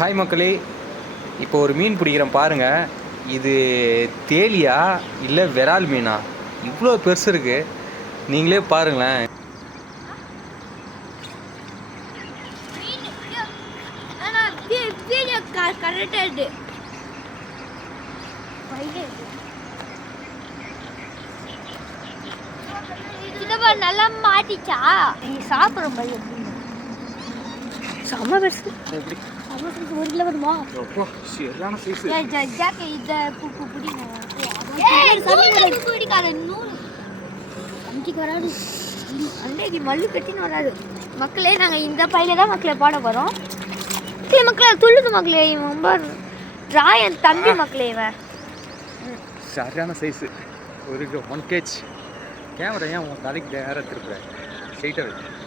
Hi மக்களே, இப்போ ஒரு மீன் பிடிக்கிறேன் பாருங்கள். இது தேலியா இல்லை விரால் மீனா? இவ்வளோ பெருசு இருக்குது, நீங்களே பாருங்களேன். நல்லா மாட்டிச்சா? நீ சாப்பிட்ற மாதிரி செம்ம பெருசு. எப்படி 1 கிலோ வருமா? சரியான சைஸ். மல்லு கட்டின்னு வராது மக்களே. நாங்கள் இந்த பையில தான் மக்களே பாட போகிறோம். மக்களே துள்ளுது மக்களே. இவன் ரொம்ப ராயன் தம்பி மக்களே. இவன் சரியான சைஸு. ஒரு 1 kg. கேமரா ஏன் உன் தலைக்கு நேரம் திருப்புற? ஸ்ட்ரைட்டாக